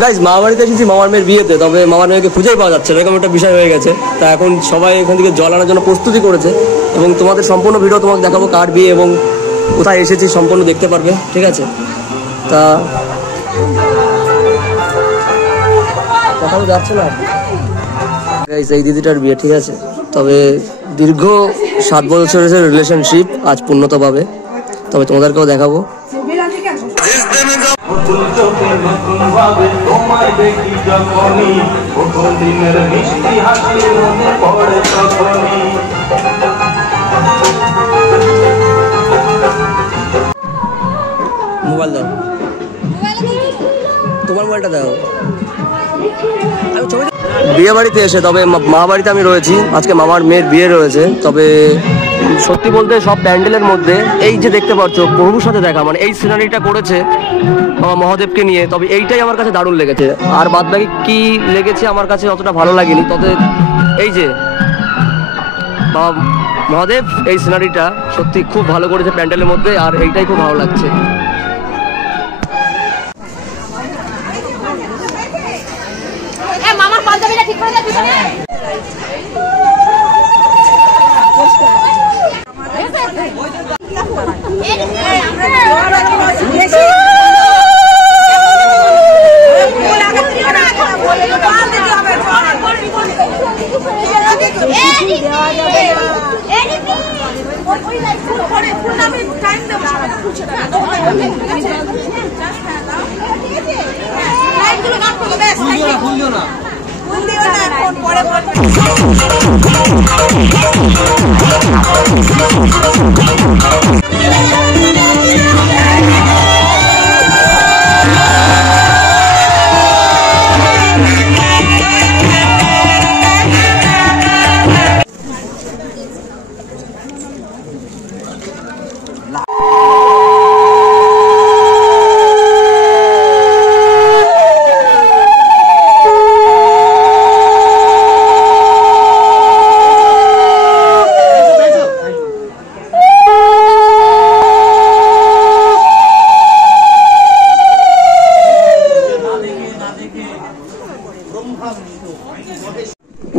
Guys মামা বাড়িতে এসেছি মামার মেয়ের বিয়েতে, তবে মামার মেয়েকে খুঁজেই পাওয়া যাচ্ছে এরকম একটা বিষয় হয়ে গেছে। তা এখন সবাই এখান থেকে জল আনার জন্য প্রস্তুতি করেছে এবং তোমাদের সম্পূর্ণ ভিডিও তোমাকে দেখাবো, কার বিয়ে এবং কোথায় এসেছি সম্পূর্ণ দেখতে পারবে, ঠিক আছে? তা দেখানো যাচ্ছে না গাইজ এই দিদিটার বিয়ে, ঠিক আছে? তবে দীর্ঘ 7 বছরের রিলেশনশিপ আজ পূর্ণতা পাবে, তবে তোমাদেরকেও দেখাবো। মোবাইল দাও, তোমার মোবাইলটা দাও। বিয়ে বাড়িতে এসে, তবে মা বাড়িতে আমি রয়েছি, আজকে মামার মেয়ের বিয়ে রয়েছে। তবে সত্যি বলতে সব প্যান্ডেলের মধ্যে এই যে দেখতে পাচ্ছ প্রভুর সাথে দেখা, মানে এই সিনারিটা করেছে বাবা মহাদেবকে নিয়ে, তবে এইটাই আমার কাছে দারুণ লেগেছে। আর বাদ বাকি কি লেগেছে আমার কাছে অতটা ভালো লাগেনি, তবে এই যে বাবা মহাদেব এই সিনারিটা সত্যি খুব ভালো করেছে প্যান্ডেলের মধ্যে, আর এইটাই খুব ভালো লাগছে। মামার পাঞ্জাবিটা ঠিক করে দে পিছনে।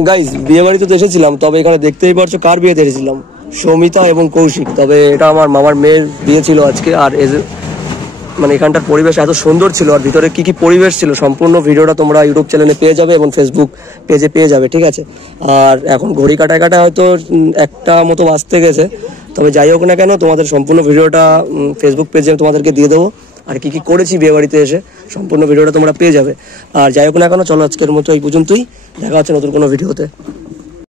গাইজ বিয়ে বাড়িতে তো এসেছিলাম, তবে এখানে দেখতেই পারছো কার বিয়েতে এসেছিলাম, সৌমিতা এবং কৌশিক। তবে এটা আমার মামার মেয়ের বিয়ে ছিল আজকে। আর মানে এখানটার পরিবেশ এত সুন্দর ছিল, আর ভিতরে কি কি পরিবেশ ছিল সম্পূর্ণ ভিডিওটা তোমরা ইউটিউব চ্যানেলে পেয়ে যাবে এবং ফেসবুক পেজে পেয়ে যাবে, ঠিক আছে? আর এখন ঘড়ি কাটায় কাটায় হয়তো 1টা মতো বাজতে গেছে, তবে যাই হোক না কেন তোমাদের সম্পূর্ণ ভিডিওটা ফেসবুক পেজে তোমাদেরকে দিয়ে দেবো। আর কি কি করেছি বিয়ে বাড়িতে এসে সম্পূর্ণ ভিডিওটা তোমরা পেয়ে যাবে। আর যাই হোক না কেন চলো আজকের মতো এই পর্যন্তই, দেখা হচ্ছে নতুন কোনো ভিডিওতে।